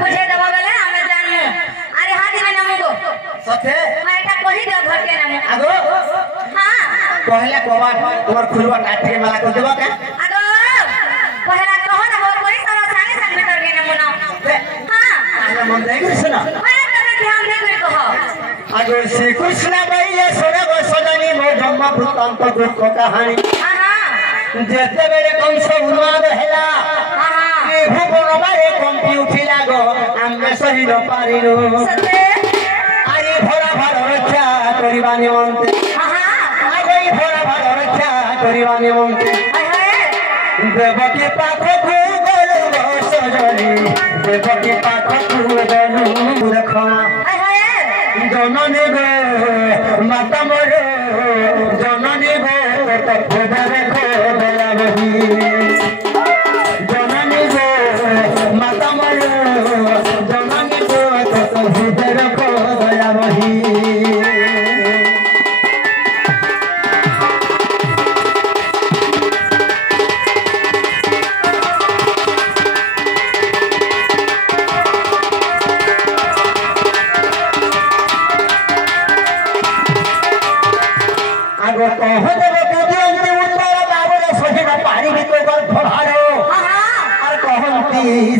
बुझे दबा बेले हमें जानमु अरे हां दिन नमु गो सथे मैं एटा कहि दे घर के नमु आगो हां कहले कोबा तोर खुलवा काट के माला कर देबो के आगो पहला कहो ना हो कोई सारा संगे संग कर के नमु ना हां आगे मन दे कृष्ण मैं तने ध्यान दे के कहो आगो श्री कृष्ण गइले सोरे गो सजनी मो ब्रह्म वृत्तांत दुख कहानी हां जेते बेले कंस उन्माद हैला ए भुवन बारे कंपी उठिला गो आमे सही न पारिनो सते अरे भरा भरा रक्षा करिबा निमंते आगो भरा भरा रक्षा करिबा निमंते देवकी पाखकु गलु गो सजनी देवकी पाखकु गलु देखा जननी गो माता मोर जननी गो तो देखो बेला बही जननी गो माता मोर जननी गो तो देखो बेला बही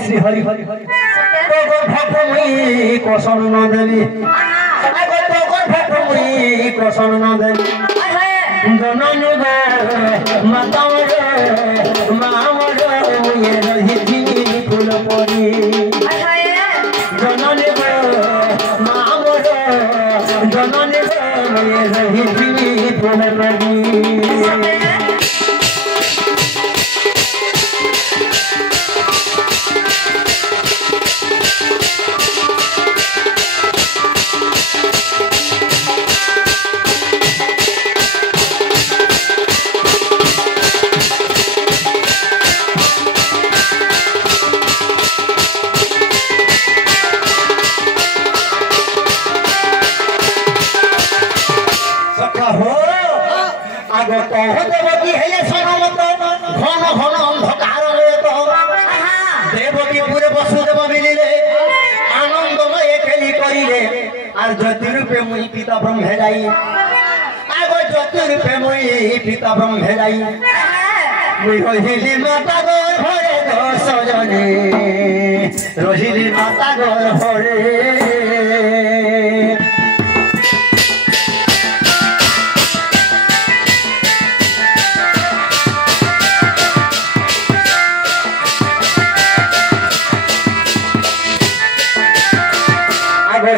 श्री हरि हरि तो भक्त मुई कोसन न देवी आगो तो भक्त मुई कोसन न देवी जननी गो माता मोर मामर मुई रही फूल परी जननी गो मामर जननी गो मुई रही फूल परी देवकी है सनमत घन घन अंधकार देवकी पूरे वसुदेव मिलिले आनंदमय खेली करिले और ज्योति रूपे मुई पिता ब्रह्म हेलाई आगो ज्योति रूपे मुई पिता ब्रह्म हेलाई मुई रहिली माता गो घरे गो सजनी रहिली माता गो घरे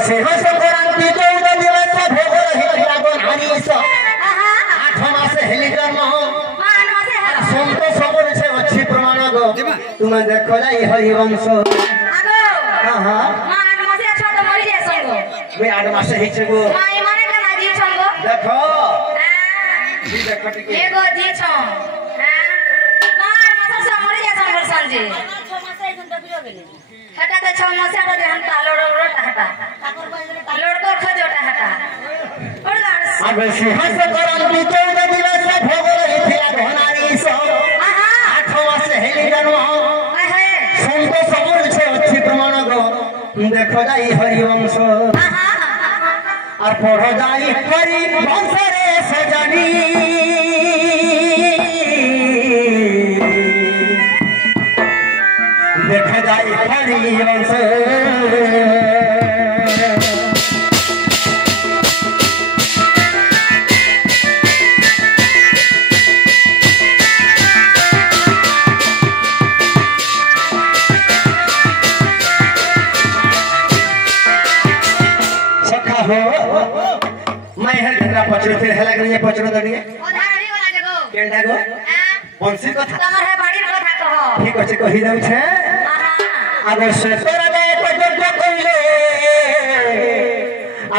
सिंहास क्रांति 14 दिवस भोग रही लागो नारी स 8 मास हेली जन्म संत सबन से अच्छी प्रमाण गो तुम देखो जाई हरि वंश आगो हां 8 मास छ तो मरि जाय संगो वे 8 मास हे छ गो माई माने के ना जी संगो देखो जी देखो टिके एगो जी छ हां 8 मास से मरि जाय संगो संजी 6 मास ए घंटा बिरो गेले हटा तो 6 मास आ दे हम तालोड़ हटा लड़को खजोटा हटा आगे सिंहास क्रांति 14 दिवस भोग रही लागो नारी स 8 मास हेली जन्म संत सबन से अच्छी प्रमाण गो देखो जाई हरि वंश और पढ़ जाई हरि वंश रे सजनी देख जाई हरि वंश मैं हर घंटा पचरो फिर हला के पचरो दड़िए ओधारी वाला जगो केंडा गो बंसी कथा तमर है बाड़ी कथा कहो ठीक अछि कहि दउ छे अगर शेतर गाय को जग कइले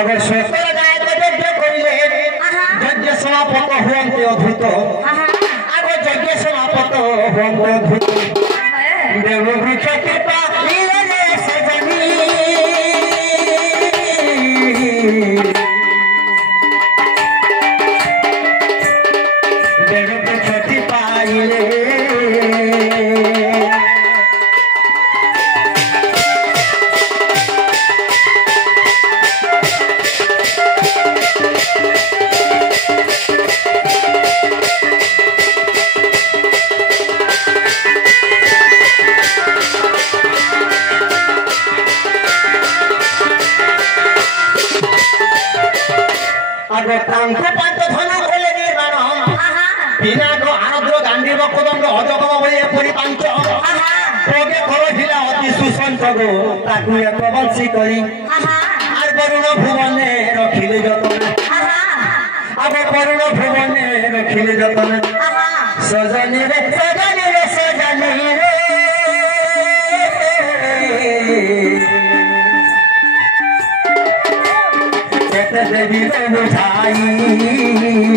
अगर शेतर गाय को जग कइले यज्ञ समापत होंते अद्भुत अगर यज्ञ समापत होंते अद्भुत देव वृक्ष कृपा लीले सजनी आगो तांको पांच धनु खोले निर्माण बिना को आनंद गांधी बकदम अजगम बळे परि पांच तोगे कर हिला अति सुसंत गो ताकु एक बंशी करी आर वरुण भुवने रखिले जतन अब वरुण भुवने रखिले जतन सजनी रे सजनी रे सजनी रे केते देवी रे बुझाई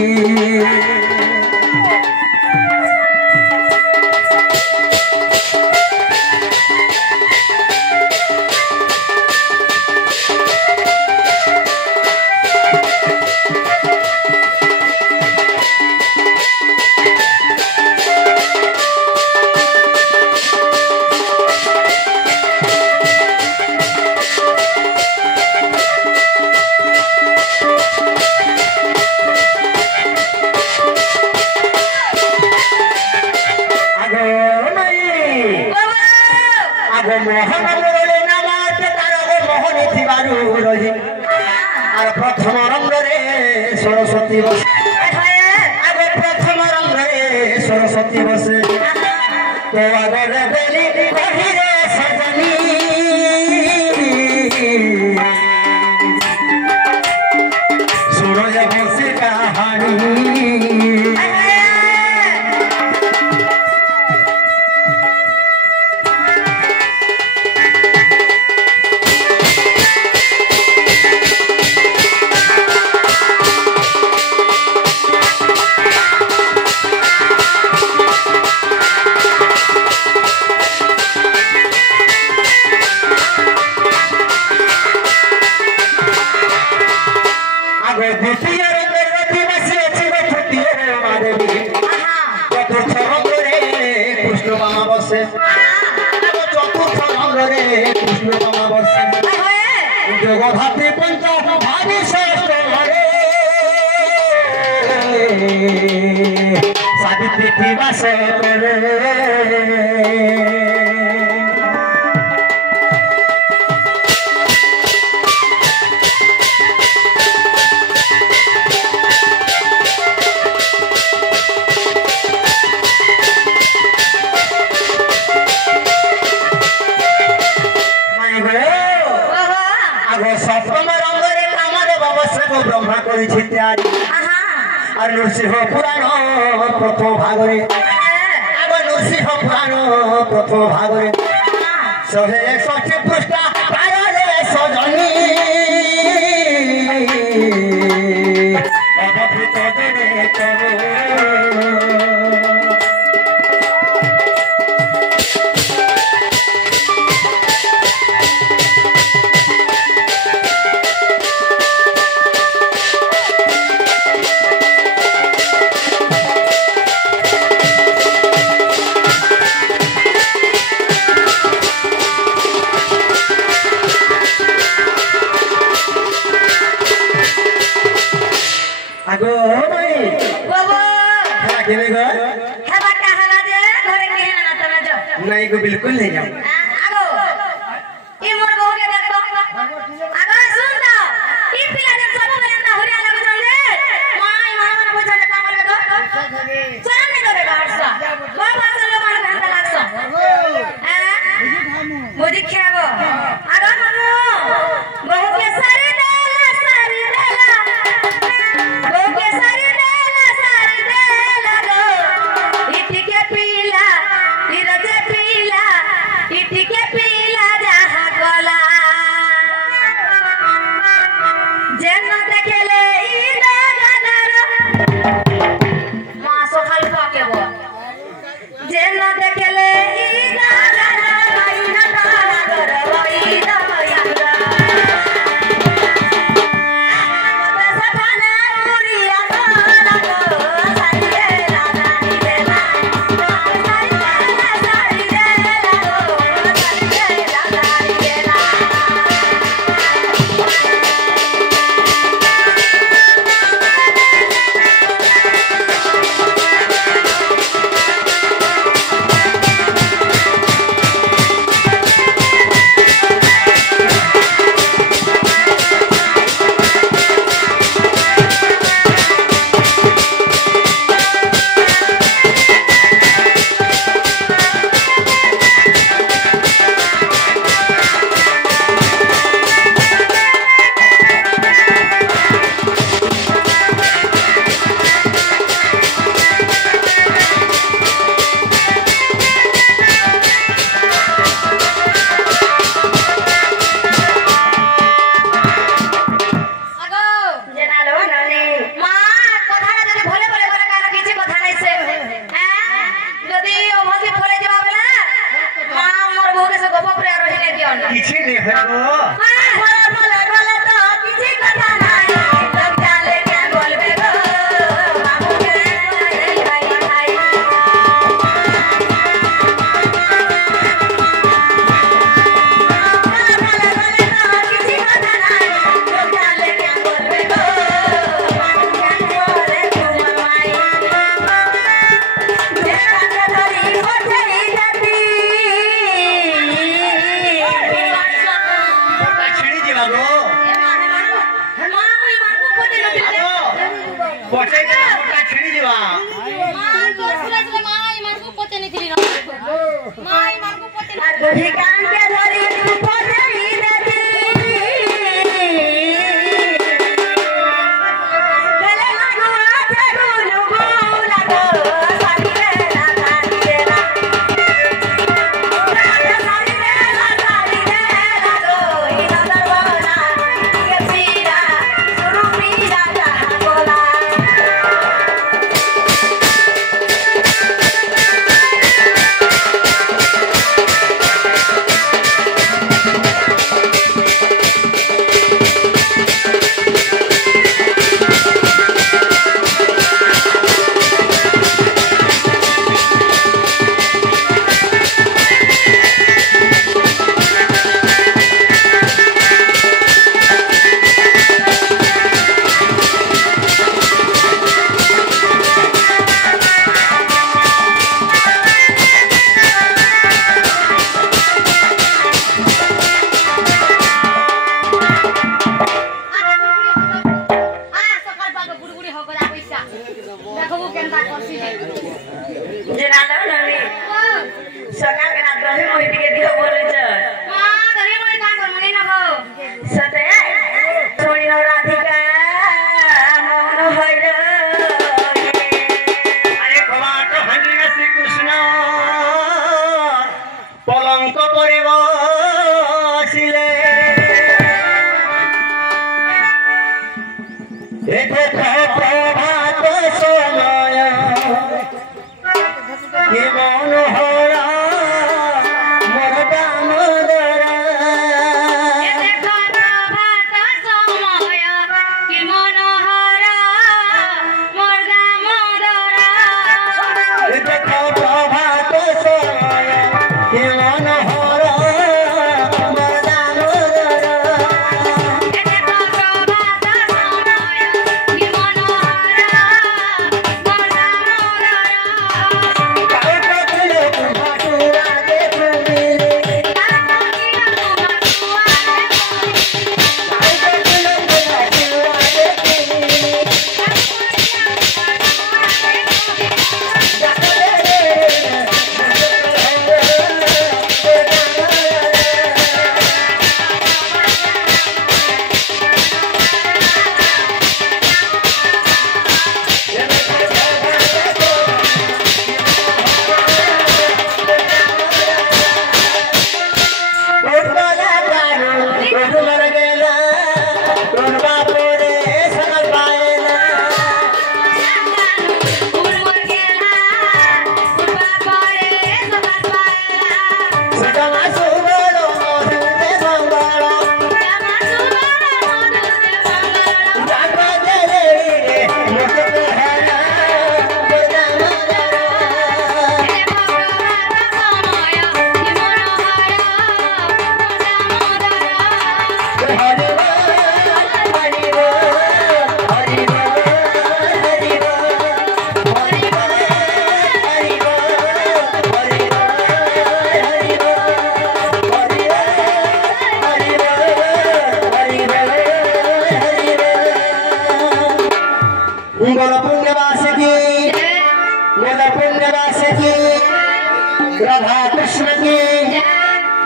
प्रथम रंग रे सरस्वती बसे आगे प्रथम रंग रे सरस्वती बसे तो आगे बेली कही रे सजनी सुनो ये बसे कहानी जगधात्री पंच भावी श्रेष्ठ सावित्री दिवस ब्रह्मा करी नृसिंह पुराण प्रथम भागरे नृसिंह पुराण प्रथम भागरे 161 पृष्ठा पारे सजनी अद्भुत देवे करो नहीं को बिल्कुल नहीं जाऊं आगो ई मोर बहू के देखो आगो सुन त ई पिला जे सब बेले ना हरिया लगे जाऊ रे माई मावन बुझा ले काम ले दो चरण ने करे गाड़सा बाबा चलो मन भंता लागसा मोदी खेबो आगो मामू बहू के सारी देला बहू के सारी देला गो इटी के पीला इरजे पीला इटी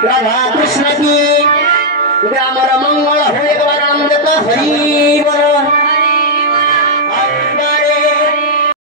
राधा कृष्ण की ग्रामर मंगल हो एक बार आनंद हरि बोल।